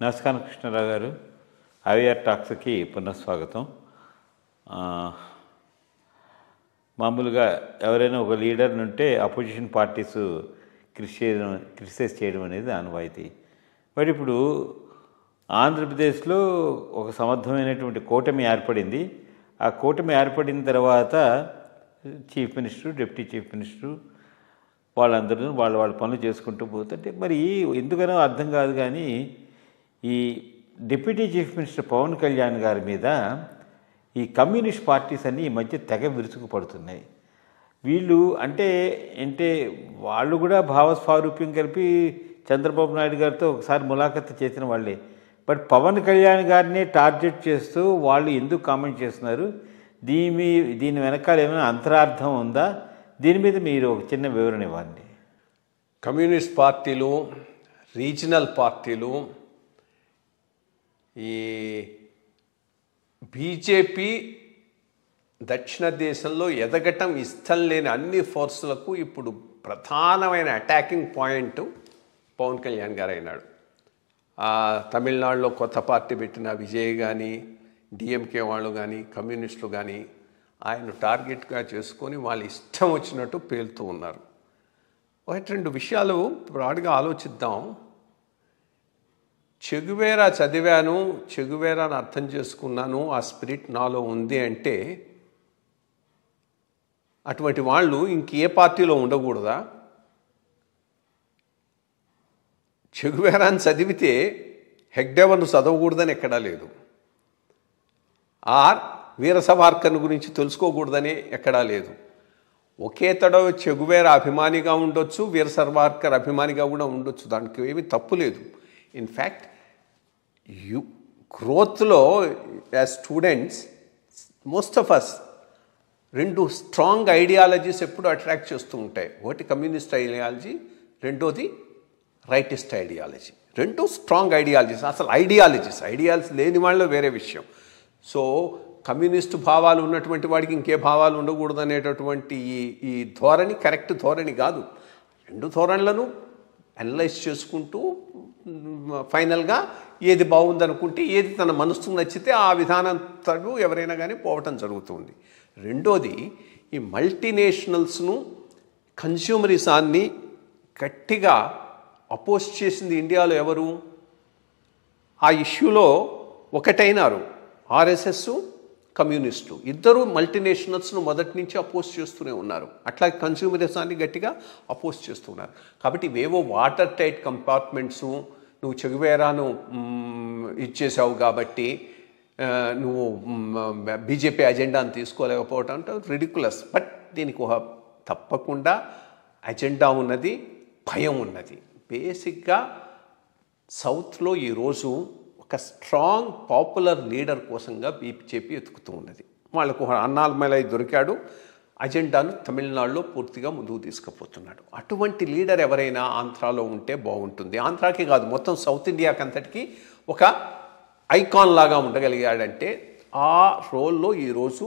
నమస్కారం కృష్ణారావు గారు. ఐవీఆర్ టాక్స్కి పునఃస్వాగతం. మామూలుగా ఎవరైనా ఒక లీడర్ని ఉంటే అపోజిషన్ పార్టీస్ క్రిటిసైజ్ చేయడం అనేది ఆనవాయితీ. బట్ ఇప్పుడు ఆంధ్రప్రదేశ్లో ఒక సమర్థమైనటువంటి కూటమి ఏర్పడింది. ఆ కూటమి ఏర్పడిన తర్వాత chief minister, deputy chief minister వాళ్ళందరూ వాళ్ళ పనులు చేసుకుంటూ పోతుంటే మరి ఎందుకనో అర్థం కాదు. కానీ ఈ deputy chief minister Pawan Kalyan గారి మీద ఈ కమ్యూనిస్ట్ పార్టీస్ అన్నీ ఈ మధ్య తెగ విరుచుకుపడుతున్నాయి. వీళ్ళు అంటే వాళ్ళు కూడా భావస్వారూప్యం కలిపి చంద్రబాబు నాయుడు గారితో ఒకసారి ములాఖత్తు చేసిన వాళ్ళే. బట్ పవన్ కళ్యాణ్ గారినే టార్గెట్ చేస్తూ వాళ్ళు ఎందుకు కామెంట్ చేస్తున్నారు? దీని వెనకాల ఏమైనా అంతరార్థం ఉందా? దీని మీద మీరు ఒక చిన్న వివరణ ఇవ్వండి. కమ్యూనిస్ట్ పార్టీలు, రీజనల్ పార్టీలు, ఈ బీజేపీ దక్షిణ దేశంలో ఎదగటం ఇష్టం లేని అన్ని ఫోర్సులకు ఇప్పుడు ప్రధానమైన అటాకింగ్ పాయింట్ పవన్ కళ్యాణ్ గారు అయినాడు. తమిళనాడులో కొత్త పార్టీ పెట్టిన విజయ్ కానీ, డిఎంకే వాళ్ళు కానీ, కమ్యూనిస్టులు కానీ ఆయన టార్గెట్గా చేసుకొని వాళ్ళు ఇష్టం వచ్చినట్టు పేలుతూ ఉన్నారు. ఒకటి రెండు విషయాలు బ్రాడ్గా ఆలోచిద్దాం. చెగువేరా చదివాను, చెగువేరాను అర్థం చేసుకున్నాను, ఆ స్పిరిట్ నాలో ఉంది అంటే అటువంటి వాళ్ళు ఇంకే పార్టీలో ఉండకూడదా? చెగువేరాని చదివితే హెగ్డేవర్ను చదవకూడదని ఎక్కడా లేదు. వీర సవార్కర్ గురించి తెలుసుకోకూడదని ఎక్కడా లేదు. ఒకే తడవ చెగువేరా అభిమానిగా ఉండొచ్చు, వీర సవార్కర్ అభిమానిగా కూడా ఉండొచ్చు, దానికి ఏమీ తప్పు లేదు. ఇన్ఫ్యాక్ట్ గ్రోత్లో as students most of us రెండు స్ట్రాంగ్ ఐడియాలజీస్ ఎప్పుడు అట్రాక్ట్ చేస్తూ ఉంటాయి. ఒకటి కమ్యూనిస్ట్ ఐడియాలజీ, రెండోది రైటిస్ట్ ఐడియాలజీ. రెండు స్ట్రాంగ్ ఐడియాలజీస్. అసలు ఐడియాలజీ లేని వాళ్ళు వేరే విషయం. సో కమ్యూనిస్టు భావాలు ఉన్నటువంటి వాడికి ఇంకే భావాలు ఉండకూడదు అనేటటువంటి ఈ ధోరణి కరెక్ట్ ధోరణి కాదు. రెండు ధోరణులను అనలైజ్ చేసుకుంటూ ఫైనల్గా ఏది బాగుందనుకుంటే, ఏది తన మనసుకు నచ్చితే ఆ విధానం తడు ఎవరైనా కానీ పోవటం జరుగుతుంది. రెండోది, ఈ మల్టీనేషనల్స్ను, కన్స్యూమరిజాన్ని గట్టిగా అపోజ్ చేసింది ఇండియాలో ఎవరు? ఆ ఇష్యూలో ఒకటైనారు ఆర్ఎస్ఎస్, కమ్యూనిస్టులు. ఇద్దరు మల్టీనేషనల్స్ను మొదటి నుంచి అపోజ్ చేస్తూనే ఉన్నారు. అట్లా కన్స్యూమరిజాన్ని గట్టిగా అపోజ్ చేస్తున్నారు. కాబట్టి ఇవేవో వాటర్ టైట్ కంపార్ట్మెంట్సు, నువ్వు చెగువేరాను ఇచ్చేసావు కాబట్టి నువ్వు బీజేపీ అజెండాను తీసుకోలేకపోవటం అంటే రిడిక్యులస్. బట్ దీనికి ఒక తప్పకుండా అజెండా ఉన్నది, భయం ఉన్నది. బేసిక్గా సౌత్లో ఈరోజు ఒక స్ట్రాంగ్ పాపులర్ లీడర్ కోసంగా బీజేపీ ఎతుకుతూ ఉన్నది. వాళ్ళకు అన్నామలై దొరికాడు, అజెండాను తమిళనాడులో పూర్తిగా ముందుకు తీసుకుపోతున్నాడు. అటువంటి లీడర్ ఎవరైనా ఆంధ్రాలో ఉంటే బాగుంటుంది. ఆంధ్రాకి కాదు, మొత్తం సౌత్ ఇండియాకి అంతటికీ ఒక ఐకాన్ లాగా ఉండగలిగాడంటే ఆ రోల్లో ఈరోజు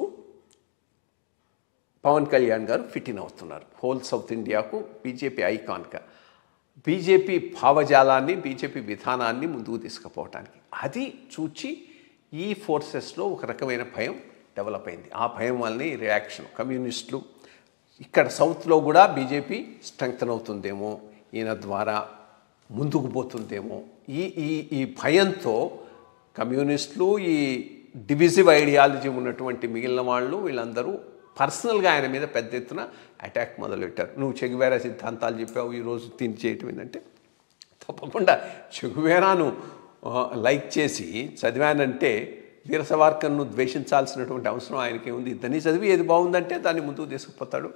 పవన్ కళ్యాణ్ గారు ఫిట్ ఇన్ అవుతున్నారు. హోల్ సౌత్ ఇండియాకు బీజేపీ ఐకాన్గా, బీజేపీ భావజాలాన్ని, బీజేపీ విధానాన్ని ముందుకు తీసుకుపోవటానికి. అది చూచి ఈ ఫోర్సెస్లో ఒక రకమైన భయం డెవలప్ అయింది. ఆ భయం వల్లనే ఈ రియాక్షన్. కమ్యూనిస్టులు ఇక్కడ సౌత్లో కూడా బీజేపీ స్ట్రెంగ్తన్ అవుతుందేమో, ఈయన ద్వారా ముందుకు పోతుందేమో, ఈ భయంతో కమ్యూనిస్టులు, ఈ డివిజివ్ ఐడియాలజీ ఉన్నటువంటి మిగిలిన వాళ్ళు, వీళ్ళందరూ పర్సనల్గా ఆయన మీద పెద్ద ఎత్తున అటాక్ మొదలుపెట్టారు. నువ్వు చెగువేరా సిద్ధాంతాలు చెప్పావు, ఈరోజు తిని చేయటం ఏంటంటే, తప్పకుండా చెగువేరాను లైక్ చేసి చదివానంటే వీర సవార్కర్ను ద్వేషించాల్సినటువంటి అవసరం ఆయనకి ఉంది. దాన్ని చదివి ఏది బాగుందంటే దాన్ని ముందుకు తీసుకుపోతాడు.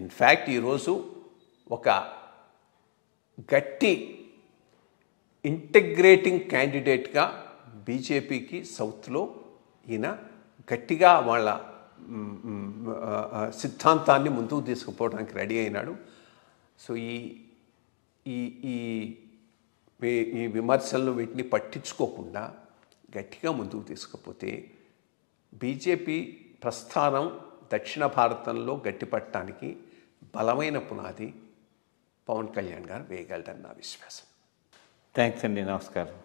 ఇన్ఫ్యాక్ట్ ఈరోజు ఒక గట్టి ఇంటిగ్రేటింగ్ క్యాండిడేట్గా బీజేపీకి సౌత్లో ఈయన గట్టిగా వాళ్ళ సిద్ధాంతాన్ని ముందుకు తీసుకుపోవడానికి రెడీ అయినాడు. సో ఈ విమర్శలను వీటిని పట్టించుకోకుండా గట్టిగా ముందుకు తీసుకుపోతే బీజేపీ ప్రస్థానం దక్షిణ భారతంలో గట్టిపట్టడానికి బలమైన పునాది పవన్ కళ్యాణ్ గారు వేయగలరని నా విశ్వాసం. థ్యాంక్స్ అండి. నమస్కారం.